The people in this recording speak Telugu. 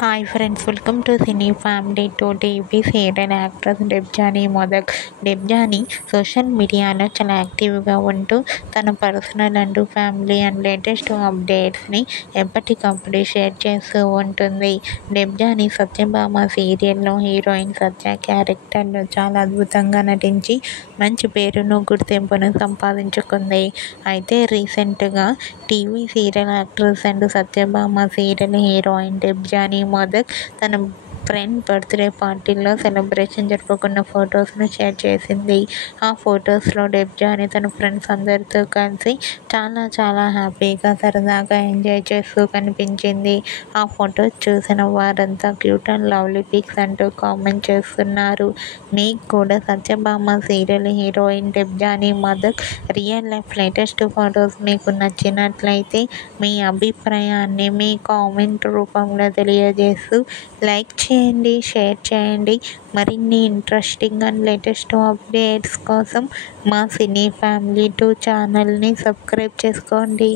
Hi friends, welcome to cine family. TV serial actress Debjani Modak. Debjani social మీడియాలో చాలా యాక్టివ్గా ఉంటూ తన personal and family and latest అప్డేట్స్ని ఎప్పటికప్పుడు షేర్ చేస్తూ ఉంటుంది. డెబ్జానీ సత్యభామ సీరియల్లో హీరోయిన్ సత్య క్యారెక్టర్లో చాలా అద్భుతంగా నటించి మంచి పేరును గుర్తింపును సంపాదించుకుంది. అయితే రీసెంట్గా TV serial actress and Satyabhama serial heroine Debjani modak తన ఫ్రెండ్ బర్త్డే పార్టీలో సెలబ్రేషన్ జరుపుకున్న ఫొటోస్ను షేర్ చేసింది. ఆ ఫొటోస్లో డెబ్జానీ తన ఫ్రెండ్స్ అందరితో కలిసి చాలా హ్యాపీగా సరదాగా ఎంజాయ్ చేస్తూ కనిపించింది. ఆ ఫొటోస్ చూసిన వారంతా క్యూట్ అండ్ లవ్లీ పిక్స్ అంటూ కామెంట్ చేస్తున్నారు. మీకు కూడా Satyabhama serial heroine Debjani modak real life latest photos మీకు నచ్చినట్లయితే మీ అభిప్రాయాన్ని మీ కామెంట్ రూపంలో తెలియజేస్తూ లైక్ చేయండి, షేర్ చేయండి. మరిన్ని ఇంట్రెస్టింగ్ అండ్ లేటెస్ట్ అప్డేట్స్ కోసం మా సినీ ఫ్యామిలీ 2 ఛానల్ని సబ్స్క్రైబ్ చేసుకోండి.